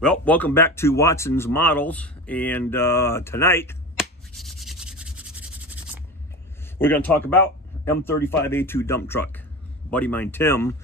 Well, welcome back to Watson's Models, and tonight we're going to talk about M35A2 dump truck. Buddy of mine, Tim,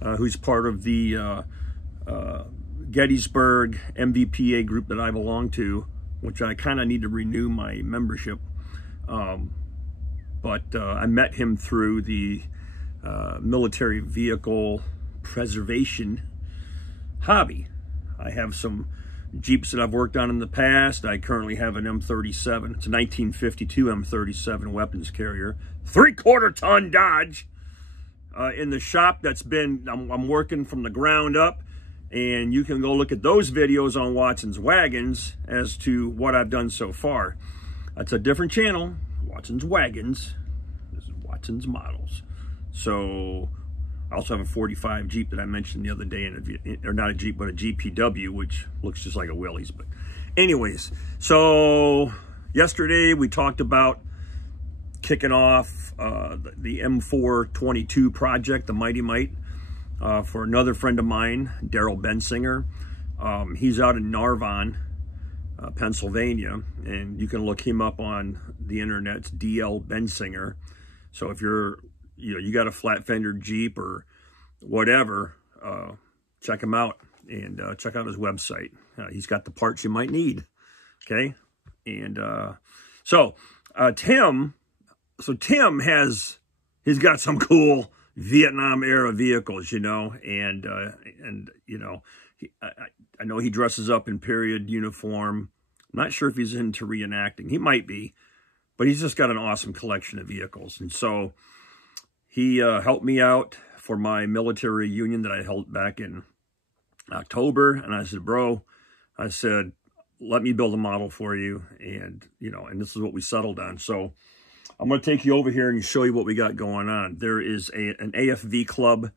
who's part of the Gettysburg MVPA group that I belong to, which I kind of need to renew my membership. But I met him through the military vehicle preservation hobby. I have some Jeeps that I've worked on in the past. I currently have an M37. It's a 1952 M37 weapons carrier, 3/4 ton Dodge in the shop. That's been, I'm working from the ground up, and you can go look at those videos on Watson's Wagons as to what I've done so far. That's a different channel, Watson's Wagons. This is Watson's Models. So I also have a 45 Jeep that I mentioned the other day, or not a Jeep, but a GPW, which looks just like a Willys. But anyways, so yesterday we talked about kicking off the M422 project, the Mighty Mite, for another friend of mine, Daryl Bensinger. He's out in Narvon, Pennsylvania, and you can look him up on the internet. It's DL Bensinger. So if you're, you got a flat fender Jeep or whatever, check him out and check out his website. He's got the parts you might need. Okay. And Tim he's got some cool Vietnam era vehicles, and I know he dresses up in period uniform. I'm not sure if he's into reenacting. He might be, but he's just got an awesome collection of vehicles. And so he helped me out for my military reunion that I held back in October. And I said, bro, let me build a model for you. And, and this is what we settled on. So I'm going to take you over here and show you what we got going on. There is an AFV Club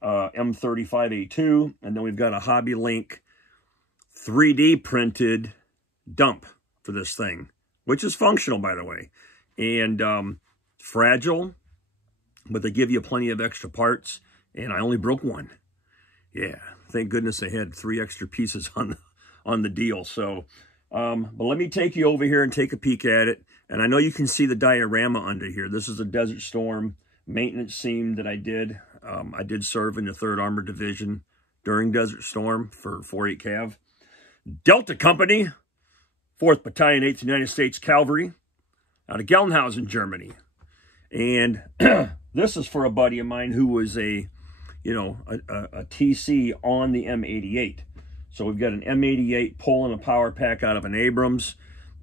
M35A2. And then we've got a Hobby Link 3D printed dump for this thing, which is functional, by the way. And fragile, but they give you plenty of extra parts, and I only broke one. Yeah, thank goodness they had 3 extra pieces on the deal. So, but let me take you over here and take a peek at it. And I know you can see the diorama under here. This is a Desert Storm maintenance scene that I did. I did serve in the 3rd Armored Division during Desert Storm for 4-8 Cav. Delta Company, 4th Battalion, 8th United States Cavalry, out of Gelnhausen, Germany. And this is for a buddy of mine who was a TC on the M88. So we've got an M88 pulling a power pack out of an Abrams,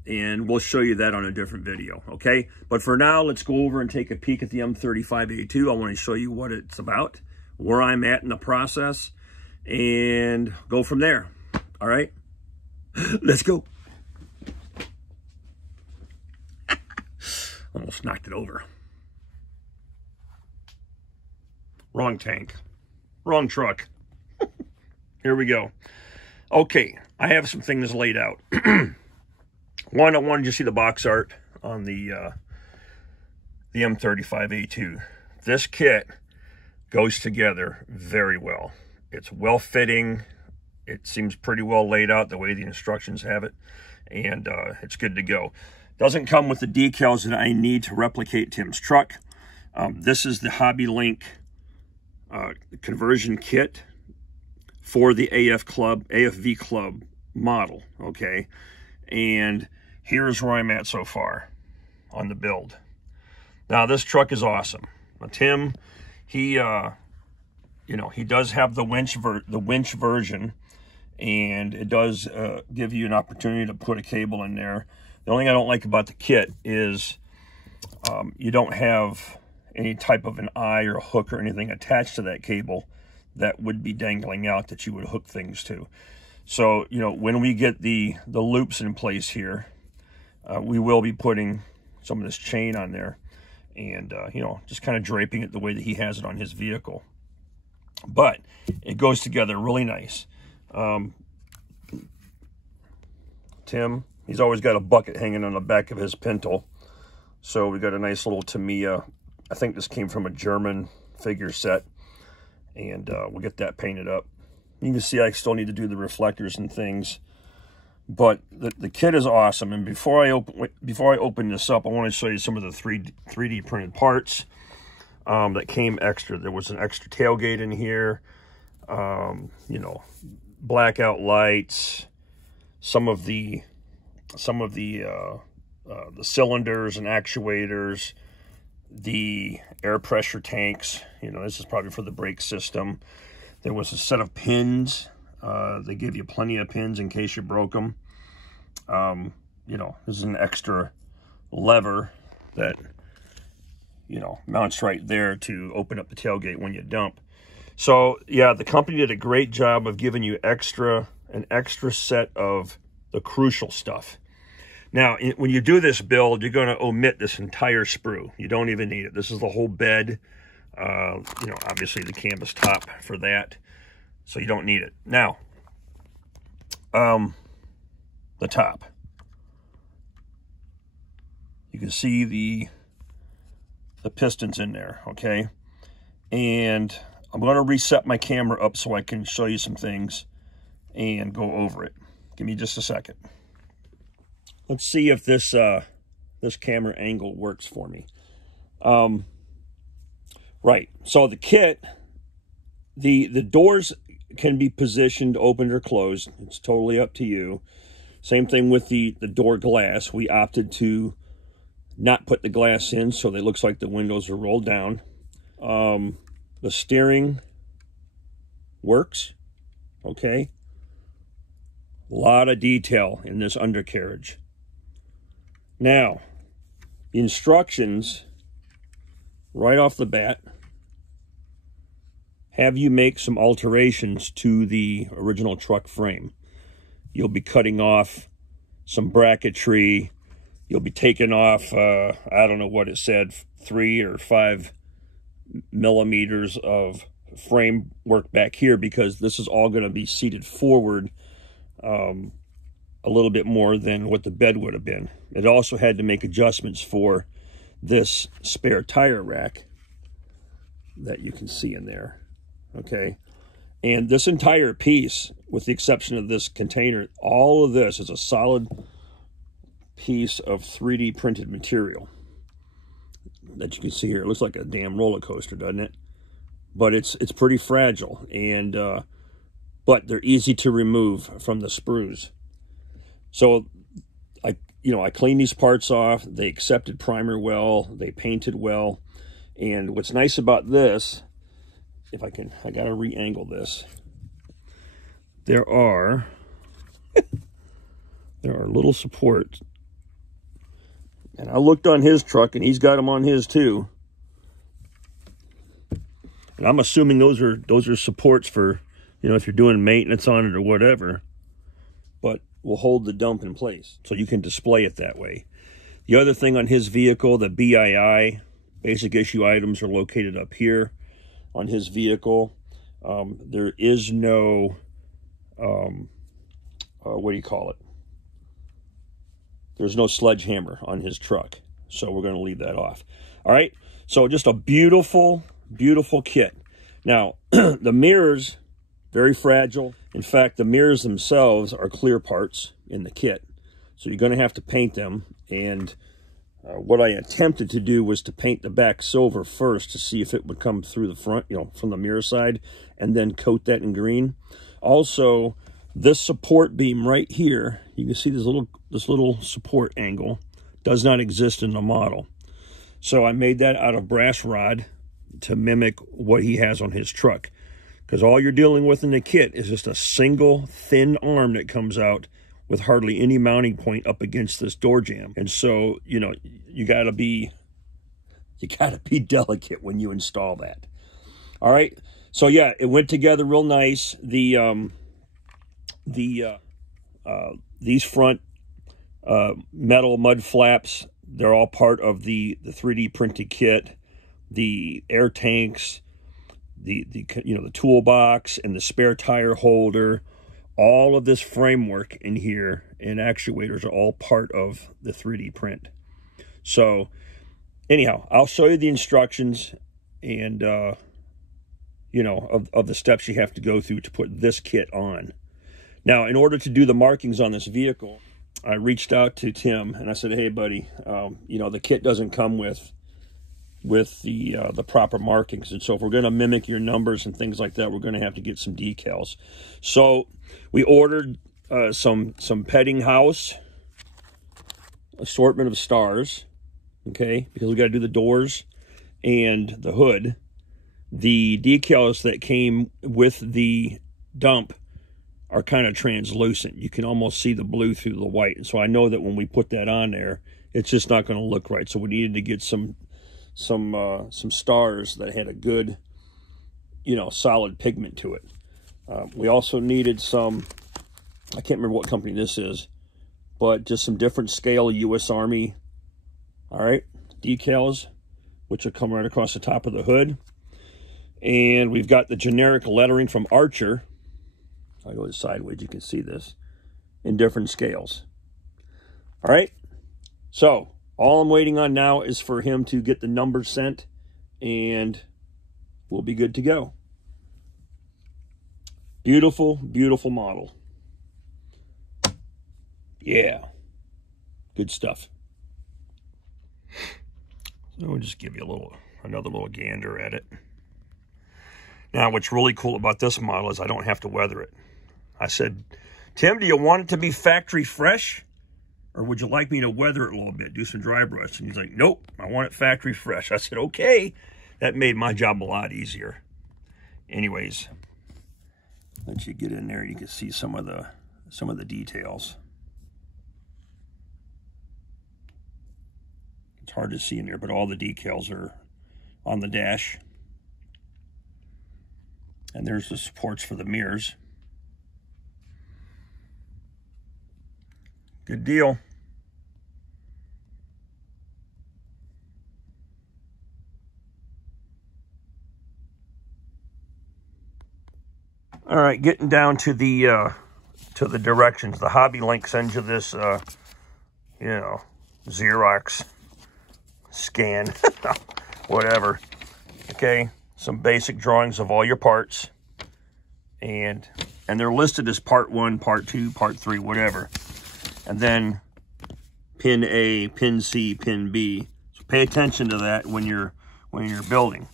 and we'll show you that on a different video, okay? But for now, let's go over and take a peek at the M35A2. I want to show you what it's about, where I'm at in the process, and go from there, all right? Let's go. Almost knocked it over. Wrong tank. Wrong truck. Here we go. Okay, I have some things laid out. One, I wanted you to see the box art on the M35A2. This kit goes together very well. It's well-fitting. It seems pretty well laid out the way the instructions have it, and it's good to go. Doesn't come with the decals that I need to replicate Tim's truck. This is the Hobby Link conversion kit for the AFV Club model, okay? And here's where I'm at so far on the build. Now, this truck is awesome. Now, Tim, he does have the winch version, and it does give you an opportunity to put a cable in there. The only thing I don't like about the kit is you don't have any type of an eye or a hook or anything attached to that cable that would be dangling out that you would hook things to. So, when we get the loops in place here, we will be putting some of this chain on there and, just kind of draping it the way that he has it on his vehicle. But it goes together really nice. Tim, he's always got a bucket hanging on the back of his Pinto. So we got a nice little Tamiya. I think this came from a German figure set. And we'll get that painted up You can see I still need to do the reflectors and things. But the kit is awesome. And before I open this up, I want to show you some of the 3D printed parts that came extra. There was an extra tailgate in here, you know, blackout lights, some of the cylinders and actuators, the air pressure tanks. You know, this is probably for the brake system. There was a set of pins. They give you plenty of pins in case you broke them. You know, this is an extra lever that, you know, mounts right there to open up the tailgate when you dump. So, yeah, the company did a great job of giving you an extra set of the crucial stuff. Now, when you do this build, you're going to omit this entire sprue. You don't even need it. This is the whole bed. You know, obviously the canvas top for that. So you don't need it. Now, the top. You can see the pistons in there, okay? And I'm going to reset my camera up so I can show you some things and go over it. Give me just a second. Let's see if this camera angle works for me. Right, so the kit, the doors can be positioned open or closed. It's totally up to you. Same thing with the door glass. We opted to not put the glass in so that it looks like the windows are rolled down. The steering works, okay? A lot of detail in this undercarriage. Now, the instructions right off the bat have you make some alterations to the original truck frame. You'll be cutting off some bracketry. You'll be taking off, I don't know what it said, 3 or 5 millimeters of framework back here, because this is all going to be seated forward a little bit more than what the bed would have been. It also had to make adjustments for this spare tire rack that you can see in there, okay? And this entire piece, with the exception of this container, all of this is a solid piece of 3D printed material that you can see here. It looks like a damn roller coaster, doesn't it? But it's pretty fragile, and but they're easy to remove from the sprues. So I cleaned these parts off. They accepted primer well. They painted well. And what's nice about this, if I gotta re-angle this. There are little supports. And I looked on his truck, and he's got them on his too. And I'm assuming those are supports for, you know, if you're doing maintenance on it or whatever. But will hold the dump in place, so you can display it that way. The other thing on his vehicle, the BII, basic issue items, are located up here on his vehicle. There is no, what do you call it? There's no sledgehammer on his truck, so we're going to leave that off. All right, so just a beautiful, beautiful kit. Now, the mirrors, very fragile. In fact, the mirrors themselves are clear parts in the kit, so you're going to have to paint them. And what I attempted to do was to paint the back silver first to see if it would come through the front, you know, from the mirror side, and then coat that in green. Also, this support beam right here, you can see this little support angle does not exist in the model. So I made that out of brass rod to mimic what he has on his truck. Because all you're dealing with in the kit is just a single thin arm that comes out with hardly any mounting point up against this door jamb. And so, you know, you gotta be delicate when you install that. All right. So yeah, it went together real nice. These front metal mud flaps, they're all part of the 3D printed kit. The air tanks, the toolbox, and the spare tire holder, all of this framework in here and actuators are all part of the 3D print. So anyhow, I'll show you the instructions, and you know, of the steps you have to go through to put this kit on. Now, in order to do the markings on this vehicle, I reached out to Tim and I said, hey, buddy, you know, the kit doesn't come with the proper markings. And so if we're going to mimic your numbers and things like that, we're going to have to get some decals. So we ordered some petting house assortment of stars, okay, because we got to do the doors and the hood. The decals that came with the dump are kind of translucent. You can almost see the blue through the white. And so I know that when we put that on there, it's just not going to look right. So we needed to get some stars that had a good, you know, solid pigment to it. We also needed some, I can't remember what company this is, but just some different scale U.S. Army, all right, decals, which will come right across the top of the hood. And we've got the generic lettering from Archer. If I go sideways, you can see this in different scales. All right, so all I'm waiting on now is for him to get the numbers sent, and we'll be good to go. Beautiful, beautiful model. Yeah, good stuff. So we'll just give you another little gander at it. Now, what's really cool about this model is I don't have to weather it. I said, Tim, do you want it to be factory fresh? Or would you like me to weather it a little bit, do some dry brush? And he's like, nope, I want it factory fresh. I said, okay. That made my job a lot easier. Anyways, let you get in there, you can see some of the details. It's hard to see in there, but all the decals are on the dash. And there's the supports for the mirrors. Good deal. All right, getting down to the directions. The Hobby Link sends you this, you know, Xerox scan, whatever. Okay, some basic drawings of all your parts, and they're listed as part 1, part 2, part 3, whatever. And then pin A, pin C, pin B. So pay attention to that when you're building.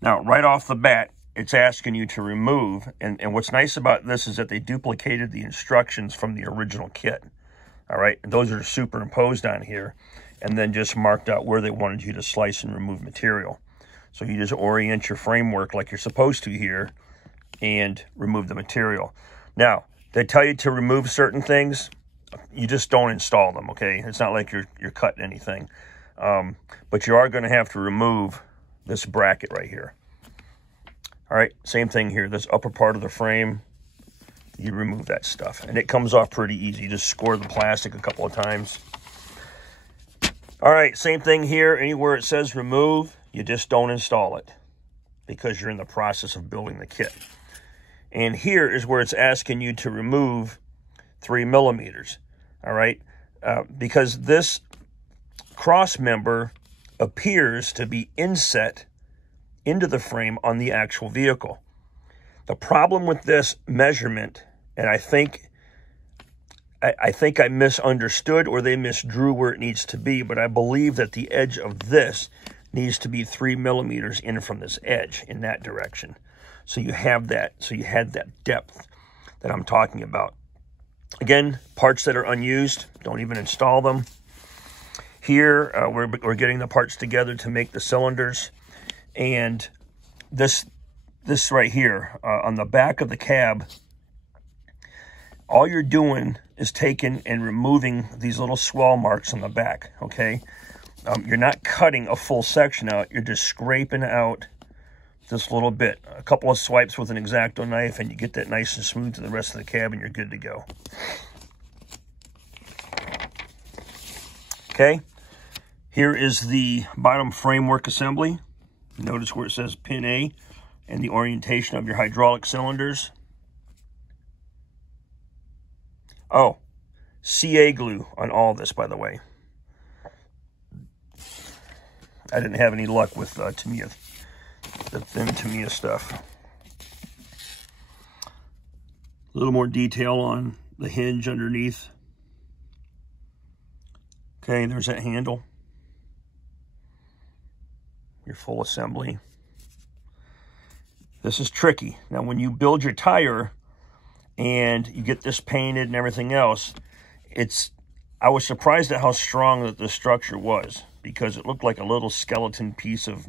Now, right off the bat, it's asking you to remove, and what's nice about this is that they duplicated the instructions from the original kit. All right, and those are superimposed on here, and then just marked out where they wanted you to slice and remove material. So you just orient your framework like you're supposed to here and remove the material. Now, they tell you to remove certain things. You just don't install them, okay? It's not like you're cutting anything. But you are going to have to remove this bracket right here. All right, same thing here. This upper part of the frame, you remove that stuff. And it comes off pretty easy. You just score the plastic a couple of times. All right, same thing here. Anywhere it says remove, you just don't install it because you're in the process of building the kit. And here is where it's asking you to remove 3 millimeters. All right, because this cross member appears to be inset into the frame on the actual vehicle. The problem with this measurement, and I think I misunderstood or they misdrew where it needs to be, but I believe that the edge of this needs to be 3 millimeters in from this edge in that direction. So you have that, so you had that depth that I'm talking about. Again, parts that are unused, don't even install them. Here, we're getting the parts together to make the cylinders. And this right here, on the back of the cab, all you're doing is taking and removing these little swell marks on the back, okay? You're not cutting a full section out. You're just scraping out this little bit. A couple of swipes with an X-Acto knife, and you get that nice and smooth to the rest of the cab, and you're good to go. Okay, here is the bottom framework assembly. Notice where it says pin A and the orientation of your hydraulic cylinders. Oh, CA glue on all this, by the way. I didn't have any luck with Tamiya, the thin Tamiya stuff. A little more detail on the hinge underneath. Okay, there's that handle. Your full assembly. This is tricky. Now, when you build your tire and you get this painted and everything else, I was surprised at how strong that the structure was, because it looked like a little skeleton piece of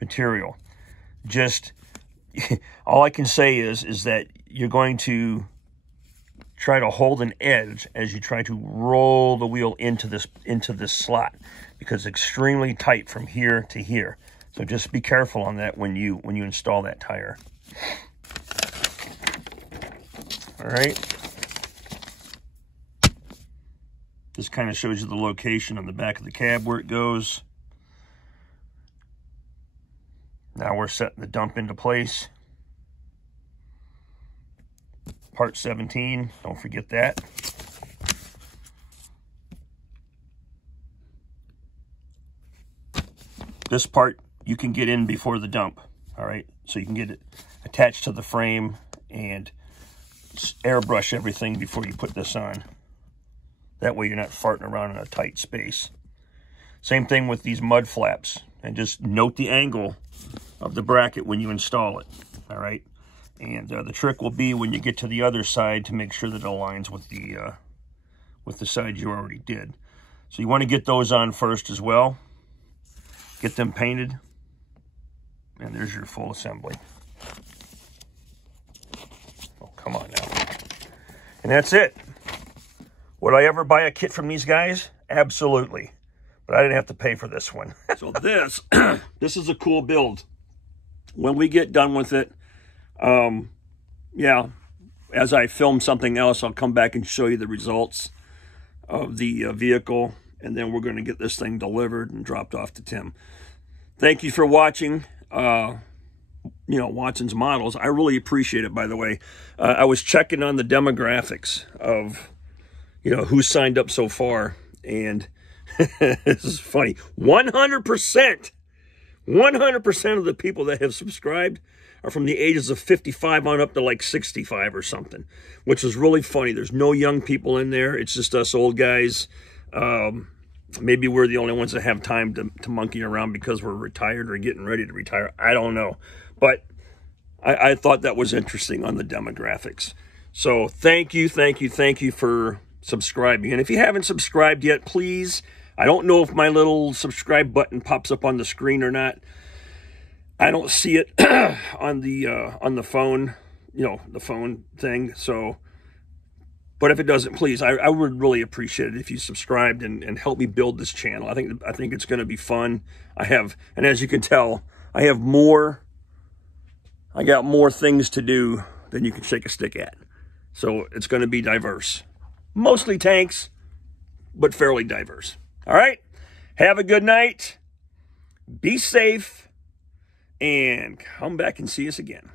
material. Just, all I can say is that you're going to try to hold an edge as you try to roll the wheel into this slot, because it's extremely tight from here to here. So just be careful on that when you install that tire. All right. This kind of shows you the location on the back of the cab where it goes. Now we're setting the dump into place. Part 17, don't forget that. This part you can get in before the dump, all right? So you can get it attached to the frame and airbrush everything before you put this on. That way you're not farting around in a tight space. Same thing with these mud flaps. And just note the angle of the bracket when you install it, all right? And the trick will be when you get to the other side to make sure that it aligns with the side you already did. So you want to get those on first as well. Get them painted. And there's your full assembly. Oh, come on now. And that's it. Would I ever buy a kit from these guys? Absolutely. But I didn't have to pay for this one. So this is a cool build. When we get done with it, yeah, as I film something else, I'll come back and show you the results of the vehicle, and then we're going to get this thing delivered and dropped off to Tim. Thank you for watching, Watson's Models. I really appreciate it, by the way. I was checking on the demographics of, who signed up so far, and this is funny. 100% of the people that have subscribed are from the ages of 55 on up to like 65 or something, which is really funny. There's no young people in there. It's just us old guys. Maybe we're the only ones that have time to monkey around because we're retired or getting ready to retire. I don't know. But I thought that was interesting on the demographics. So thank you for subscribing. And if you haven't subscribed yet, please, I don't know if my little subscribe button pops up on the screen or not. I don't see it on the phone, the phone thing. So, but if it doesn't, please, I would really appreciate it if you subscribed and help me build this channel. I think it's going to be fun. And as you can tell, I got more things to do than you can shake a stick at. So it's going to be diverse. Mostly tanks, but fairly diverse. All right. Have a good night. Be safe. And come back and see us again.